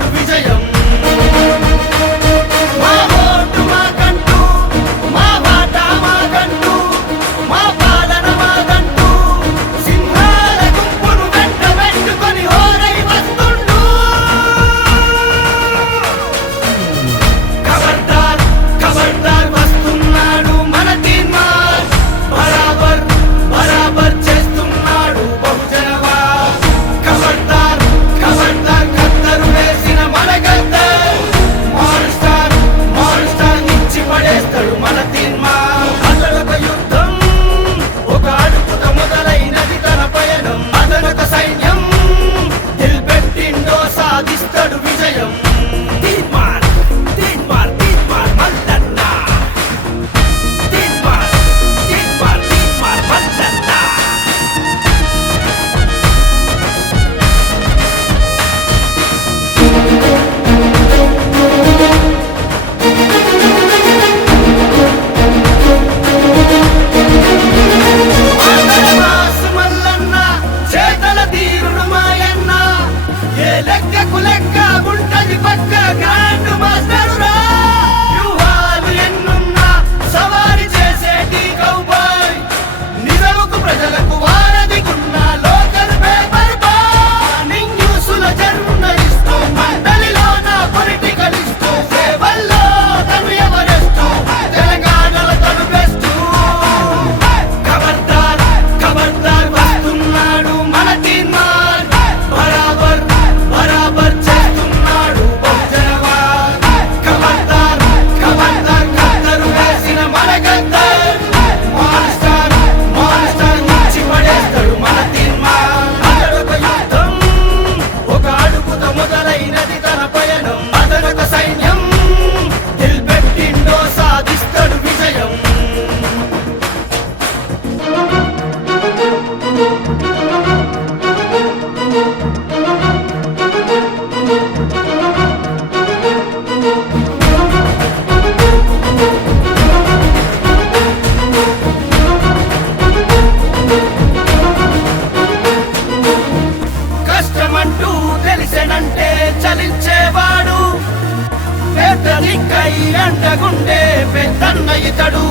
విజయ. అప్పు లెక్క గుంటది పక్క గ్రాండ్ మాస్టరు రా. చలించేవాడు. పెద్దలిక్కై అంటగుండే పెద్దన్న ఇతడు